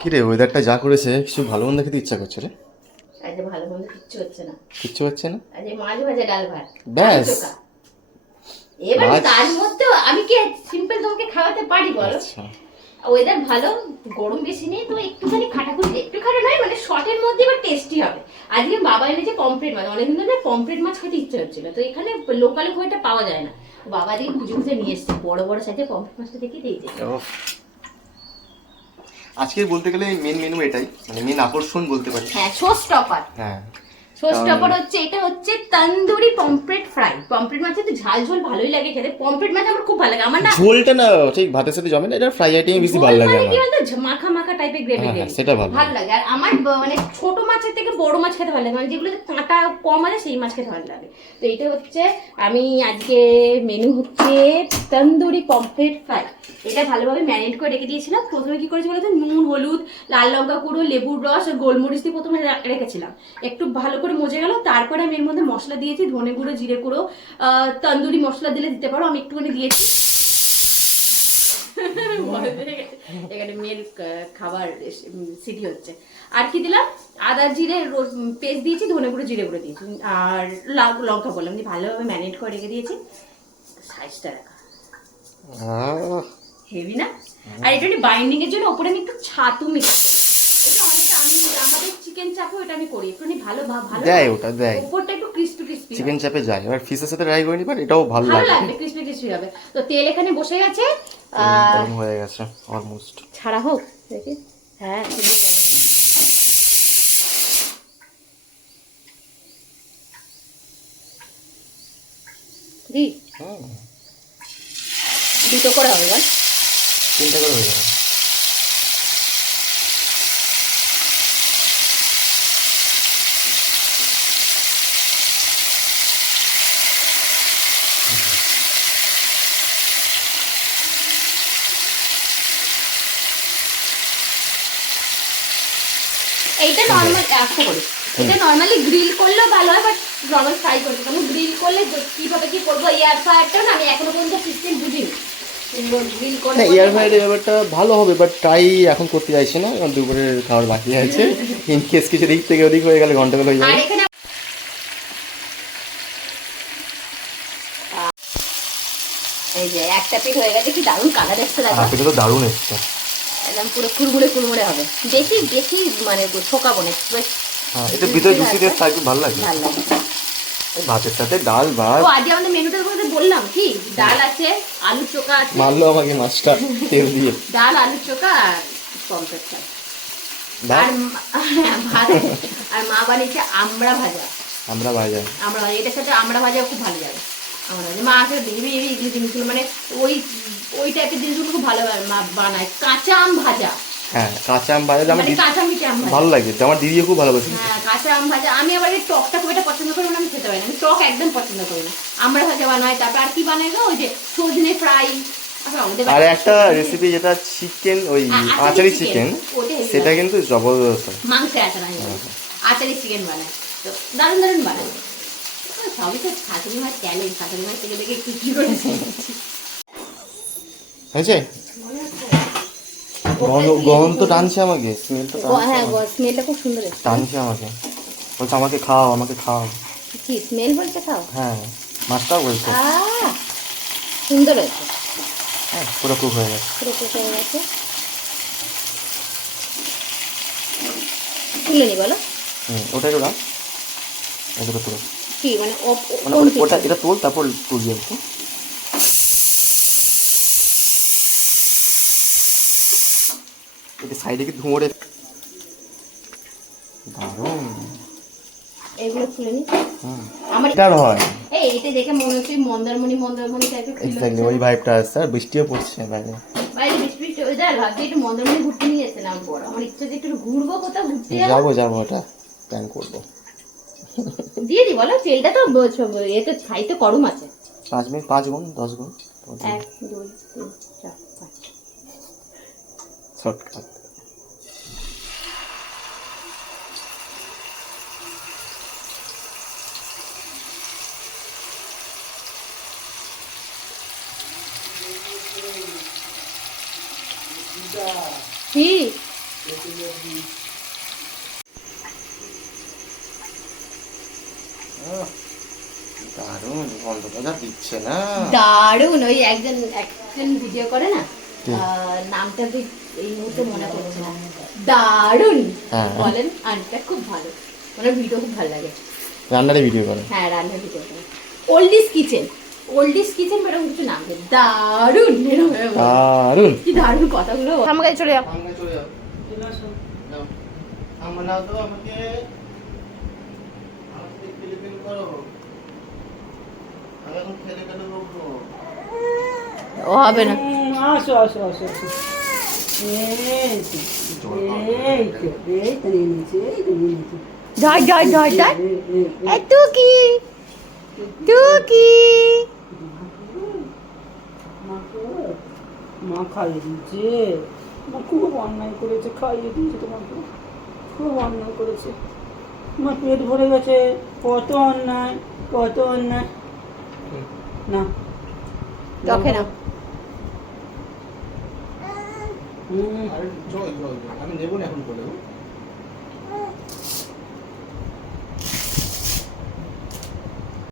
কি রে ওয়েদারটা যা করেছে কিছু ভালো মন্দ খেতে ইচ্ছা করছে রে? আজ ভালো মন্দ কিচ্ছু হচ্ছে না। কিচ্ছু হচ্ছে না? আজ মাছ ভাজা ডাল ভাত। ব্যাস। এবার তার মধ্যেও আমি কি সিম্পল তোমাকে খাওয়াতে পারি বলো? আচ্ছা। ওয়েদার ভালো গরম বেশি নেই তো একটুখানি খাটাখুটি একটু খাটা নয় মানে শর্টের মধ্যে এবার টেস্টি হবে। আজকে বাবা এনেছে পমফ্রেট মাছ অনেকদিন ধরে পমফ্রেট মাছ খেতে ইচ্ছে হচ্ছিল তো এখানে লোকালে খুব একটা পাওয়া যায় না। বাবা দিয়ে খুঁজে খুঁজে নিয়ে এসছে বড় বড় সাইজের পমফ্রেট মাছটা দেখে দিয়েছে। আজকে বলতে গেলে মেন মেনু এটাই মানে মেন আকর্ষণ বলতে পারি হ্যাঁ শো স্টপার হ্যাঁ। হচ্ছে এটা হচ্ছে তন্দুরি পমফ্রেট ফ্রাই পমফ্রেট মাছের তো ঝাল ঝোল ভালোই লাগে খেতে। পমফ্রেট মাছ আমার খুব ভালো লাগে। আমার না ঝোলটা না ঠিক ভাতের সাথে জমে না এটা ফ্রাই আইটেমে বেশি ভালো লাগে মানে কি বলতো, মাখা মাখা টাইপের গ্রেভি হ্যাঁ, হ্যাঁ, সেটা ভালো। ভালো লাগে। আর আমার মানে ছোট মাছের থেকে বড় মাছ খেতে ভালো লাগে। মানে যেগুলো কাঁটা কম আছে সেই মাছ খেতে ভালো লাগে। তো এটা হচ্ছে আমি আজকে মেনু হচ্ছে তন্দুরি পমফ্রেট ফ্রাই এটা ভালোভাবে ম্যারিনেট করে রেখে দিয়েছিলাম। প্রথমে কি করেছি বলতো? নুন হলুদ লাল লঙ্কা গুঁড়ো লেবুর রস আর গোলমরিচ দিয়ে প্রথমে রেখেছিলাম। একটু ভালো করে মজে গেল। তারপরে আমি এর মধ্যে মশলা দিয়েছি ধনে গুঁড়ো জিরে গুঁড়ো তন্দুরি মশলা দিলে দিতে পারো আমি একটুখানি দিয়েছি। এখানে মেয়ের খাবার সিটি হচ্ছে। আর কি দিলাম? আদা জিরে পেস্ট দিয়েছি ধনে গুঁড়ো জিরে গুঁড়ো দিয়েছি। আর লঙ্কা বললাম দিয়ে ভালোভাবে ম্যারিনেট করে রেখে দিয়েছি। সাইজটা রাখা হেভি না? আর এটা বাইন্ডিং এর জন্য উপরে আমি একটু ছাতু মিক্স করি এটা অনেকটা আমি আমাদের চিকেন চাপও এটা আমি করি একটুখানি ভালো ভালো দেয় ওটা দেয়। উপরটা একটু ক্রিস্পি ক্রিস্পি চিকেন চাপে যায় ফিশের সাথে ট্রাই করে নিবার এটাও ভালো ভালো লাগবে ক্রিস্পি ক্রিস্পি হবে। তো তেল এখানে বসে গেছে গরম হয়ে গেছে অলমোস্ট ছাড়া হোক দেখি। হ্যাঁ। দি দুটো করে হবে বল। তিনটে করে হয়ে যাবে। এইটা নর্মাল একটা করি। এটা নর্মালি গ্রিল করলেও ভালো হয় বাট নর্মাল ফ্রাই করতে আমি গ্রিল করলে কীভাবে কি করব এয়ার ফ্রায়ারটা না আমি এখনও পর্যন্ত সিস্টেম বুঝিনি। এয়ার ব্যাপারটা ভালো হবে বাট ট্রাই এখন করতে চাইছি না কারণ দুপুরের খাবার বাকি আছে। ইন কেস কিছু দিক থেকে ওদিক হয়ে গেলে ঘণ্টা হয়ে যাবে। এই যে একটা পিঠ হয়ে গেছে কি দারুণ কালার এসছে দেখো। তো দারুণ এসছে। একদম পুরো কুড়মুড়ে কুড়মুড়ে হবে। বেশি বেশি মানে ঠোকাবো না হ্যাঁ এটা ভিতরে জুসি দিয়ে থাকবে ভালো লাগে। ভালো লাগে। ভাতের সাথে ডাল ভাত। ও আজকে আমাদের মেনুটার মধ্যে বললাম কি? ডাল আছে আলু চোখা আছে। মারলো আমাকে মাছটা তেল দিয়ে। ডাল আলু চোখা আর পমফ্রেট ফ্রাই আর মা- ভাত আর মা বানিয়েছে আমড়া ভাজা। আমড়া ভাজা। এটার সাথে আমড়া ভাজা খুব ভালো যাবে আমড়া ভাজা। মা আসলে জিনিসগুলো মানে ওই ওই টাইপের জিনিসগুলো খুব ভালো বানায়। কাঁচা আম ভাজা। হ্যাঁ কাঁচা আম ভাজা আমার মানে কাঁচা আম ভালো লাগে আমার দিদিও খুব ভালোবাসে। হ্যাঁ কাঁচা আম ভাজা। আমি আবার এই টকটা খুব একটা পছন্দ করি না আমি খেতে পারি না। আমি টক একদম পছন্দ করি না। আমরা ভাজা বানাই তারপর আর কি বানাই গো? ওই যে সজনে ফ্রাই। আর একটা রেসিপি যেটা চিকেন ওই আচারি চিকেন সেটা কিন্তু জবরদস্ত। মাংস আচার আচারি চিকেন বানাই। তো দারুণ দারুণ বানাই। সবই তো শাশুড়ি মায়ের ট্যালেন্ট শাশুড়ি মায়ের থেকে দেখে একটু কি করেছে হয়েছে? গন্ধ- তো টানছে আমাকে স্মেল তো টানছে হ্যাঁ। স্মেলটা খুব সুন্দর টানছে আমাকে। বলছে আমাকে খাও আমাকে খাও। কি স্মেল বলছে খাও? হ্যাঁ মাছটাও বলছে। সুন্দর হয়েছে। হ্যাঁ পুরো কুক হয়ে গেছে। পুরো কুক হয়ে গেছে। বলো। হুম ওটা একটু রাখ এটা তো কি মানে মানে ওটা- ওটা এটা তোল তারপর তুলবি আর কি। সাইডে কি ধুঁড়ে দারুণ। এগুলো তুলে নি? আমার এটার হয়। এই এটা দেখে মনে হচ্ছে মন্দারমণি মন্দারমণি টাইপের এক্স্যাক্টলি ওই ভাইবটা আসছে আর বৃষ্টিও পড়ছে বাইরে বাইরে বৃষ্টি বৃষ্টি ওয়েদার ভাবছি একটু মন্দারমণি ঘুরতে নিয়ে এসেছিলাম বড়। আমার ইচ্ছে যে একটু ঘুরবো কোথাও ঘুরতে যাব। যাব ওটা প্ল্যান করব। দিয়ে দি বলো তেলটা তো এতে ছাইতে আছে। পাঁচ মিনিট পাঁচ গুণ দশ গুণ। এক দুই তিন চার পাঁচ। Shortcut key? দারুণ গন্ধটা যা দিচ্ছে না। দারুণ ওই একজন একজন ভিডিও করে না? নামটা ঠিক এই মুহূর্তে মনে পড়ছে না। দারুণ! হ্যাঁ। বলেন আন্টিটা খুব ভালো। ওনার ভিডিও খুব ভালো লাগে। রান্নারে ভিডিও করে। হ্যাঁ রান্নার ভিডিও করে। ওল্ডিস কিচেন ওল্ডিস কিচেন এরকম কিছু নাম নেই দারুণ এরকম এরকম। কি দারুণ কথাগুলো। আমার কাছে চলে যাও। সামনে চলে যাও। যাও। সামনে নাও তো আমাকে। আমাকে ও হবে না। আসো আসো আসো আসো। এই তো, এই তো, এই তো নিয়ে নিয়েছি, এই তো নিয়ে নিয়েছি। ধর ধর ধর ধর এই, এই, এই। এ টুকি টুকি মাকে মা খাইয়ে দিয়েছে। মা খুব অন্যায় করেছে খাইয়ে দিয়েছে তোমাকে। খুব অন্যায় করেছে। আমার পেট ভরে গেছে। কত অন্যায় কত অন্যায়। না। চোখে না। হুম। আমি নেব না এখন বলে